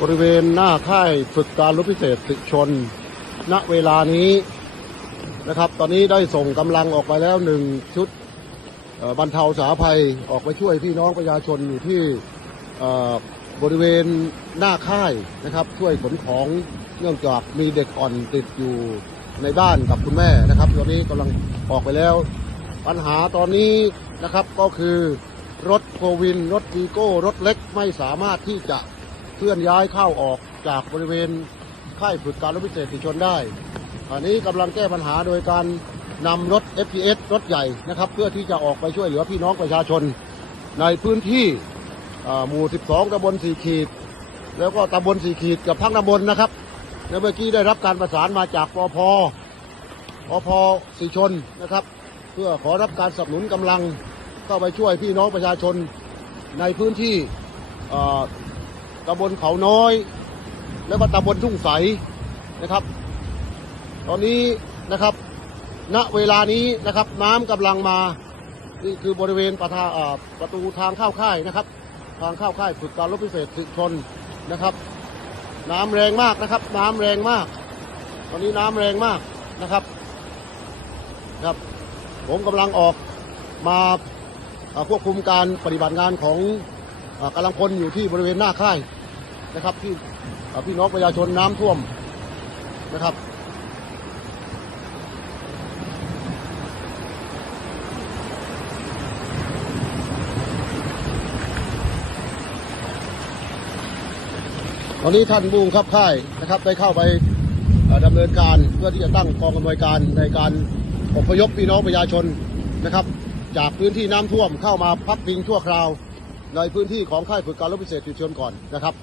บริเวณหน้าค่ายฝึกการรบพิเศษศึกชน ณเวลานี้นะครับ ตอนนี้ได้ส่งกำลังออกไปแล้วหนึ่งชุดบรรเทาสาภัยออกไปช่วยพี่น้องประชาชนอยู่ที่บริเวณหน้าค่ายนะครับ ช่วยขนของเนื่องจากมีเด็กอ่อนติดอยู่ในบ้านกับคุณแม่นะครับ ตอนนี้กำลังออกไปแล้ว ปัญหาตอนนี้นะครับก็คือรถโควิน รถวีโก้ รถเล็กไม่สามารถที่จะ เคลื่อนย้ายเข้าออกจากบริเวณค่ายฝึกการรบพิเศษติชนได้อันนี้กำลังแก้ปัญหาโดยการนำรถ FPS รถใหญ่นะครับ เพื่อที่จะออกไปช่วยเหลือพี่น้องประชาชน ในพื้นที่หมู่ 12ตำบลสีขีด แล้วก็ตำบลสีขีดกับทั้งตำบลนะครับและเมื่อกี้ได้รับการประสานมาจากปอพปพสีชนนะครับ เพื่อขอรับการสนับสนุนกำลังเข้าไปช่วยพี่น้องประชาชนในพื้นที่ ตำบลเขาน้อย แล้วก็ตำบลทุ่งใสนะครับ ตอนนี้นะครับ ณเวลานี้นะครับ น้ำกำลังมานี่คือบริเวณประทาประตูทางเข้าค่ายนะครับ ทางเข้าค่ายฝึกการรบพิเศษศึกชนนะครับ น้ำแรงมากนะครับ น้ำแรงมาก ตอนนี้น้ำแรงมากนะครับครับ ผมกำลังออกมาควบคุมการปฏิบัติงานของ กำลังพลอยู่ที่บริเวณหน้าค่ายนะครับ ที่พี่น้องประชาชนน้ำท่วมนะครับตอนนี้ท่านผู้งครับค่ายนะครับได้เข้าไปเอ่อดำเนินการเพื่อที่จะตั้งกองอำนวยการในการอพยพพี่น้องประชาชนนะครับ จากพื้นที่น้ำท่วมเข้ามาพักพิงชั่วคราว ในพื้นที่ของค่ายฝึกการรบพิเศษจุดชนก่อนนะครับ